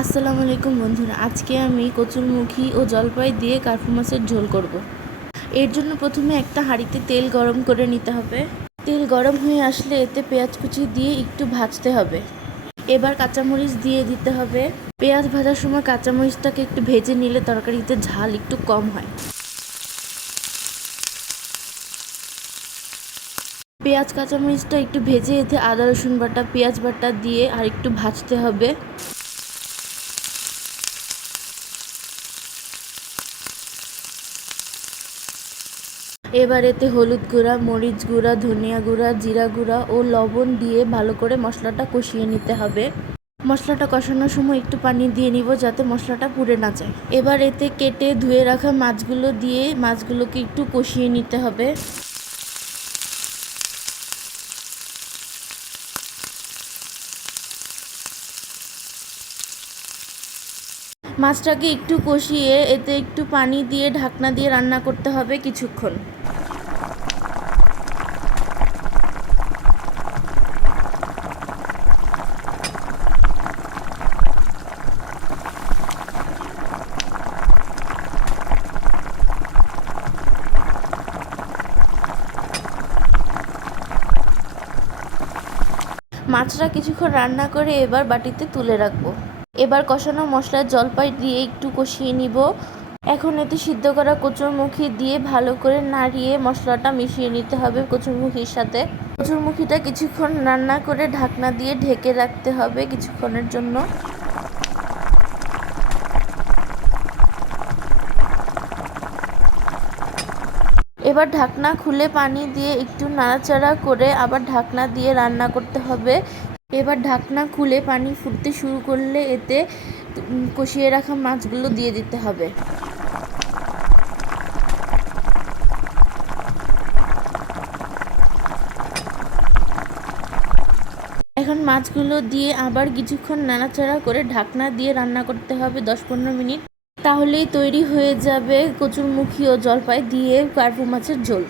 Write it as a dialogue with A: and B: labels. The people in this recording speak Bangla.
A: আসসালামু আলাইকুম বন্ধুরা, আজকে আমি কচুরমুখী ও জলপাই দিয়ে কার্পু মাছের ঝোল করব। এর জন্য প্রথমে একটা হাঁড়িতে তেল গরম করে নিতে হবে। তেল গরম হয়ে আসলে এতে পেঁয়াজ কুচি দিয়ে একটু ভাজতে হবে। এবার কাঁচামরিচ দিয়ে দিতে হবে। পেঁয়াজ ভাজার সময় কাঁচামরিচটাকে একটু ভেজে নিলে তরকারিতে ঝাল একটু কম হয়। পেঁয়াজ কাঁচামরিচটা একটু ভেজে এতে আদা রসুন বাটা, পেঁয়াজ বাটা দিয়ে আর একটু ভাজতে হবে। এবার এতে হলুদ গুঁড়া, মরিচ গুঁড়া, ধনিয়া গুঁড়া, জিরা গুঁড়া ও লবণ দিয়ে ভালো করে মশলাটা কষিয়ে নিতে হবে। মশলাটা কষানোর সময় একটু পানি দিয়ে নিব যাতে মশলাটা পুড়ে না যায়। এবার এতে কেটে ধুয়ে রাখা মাছগুলো দিয়ে মাছগুলোকে একটু কষিয়ে নিতে হবে। মাছটাকে একটু কষিয়ে এতে একটু পানি দিয়ে ঢাকনা দিয়ে রান্না করতে হবে কিছুক্ষণ। মাছটা কিছুক্ষণ রান্না করে এবার বাটিতে তুলে রাখব। এবার কষানো মশলার জলপাই দিয়ে একটু কষিয়ে নিব। এখন এতে সিদ্ধ করা কচুরমুখি দিয়ে ভালো করে নাড়িয়ে মশলাটা মিশিয়ে নিতে হবে কচুরমুখির সাথে। কচুরমুখিটা কিছুক্ষণ রান্না করে ঢাকনা দিয়ে ঢেকে রাখতে হবে কিছুক্ষণের জন্য। এবার ঢাকনা খুলে পানি দিয়ে একটু নাড়াচাড়া করে আবার ঢাকনা দিয়ে রান্না করতে হবে। এবার ঢাকনা খুলে পানি ফুটতে শুরু করলে এতে কষিয়ে রাখা মাছগুলো দিয়ে দিতে হবে। এখন মাছগুলো দিয়ে আবার কিছুক্ষণ নাড়াচাড়া করে ঢাকনা দিয়ে রান্না করতে হবে দশ পনেরো মিনিট। তাহলেই তৈরি হয়ে যাবে কচুরমুখী ও জলপাই দিয়ে কার্পু মাছের ঝোল।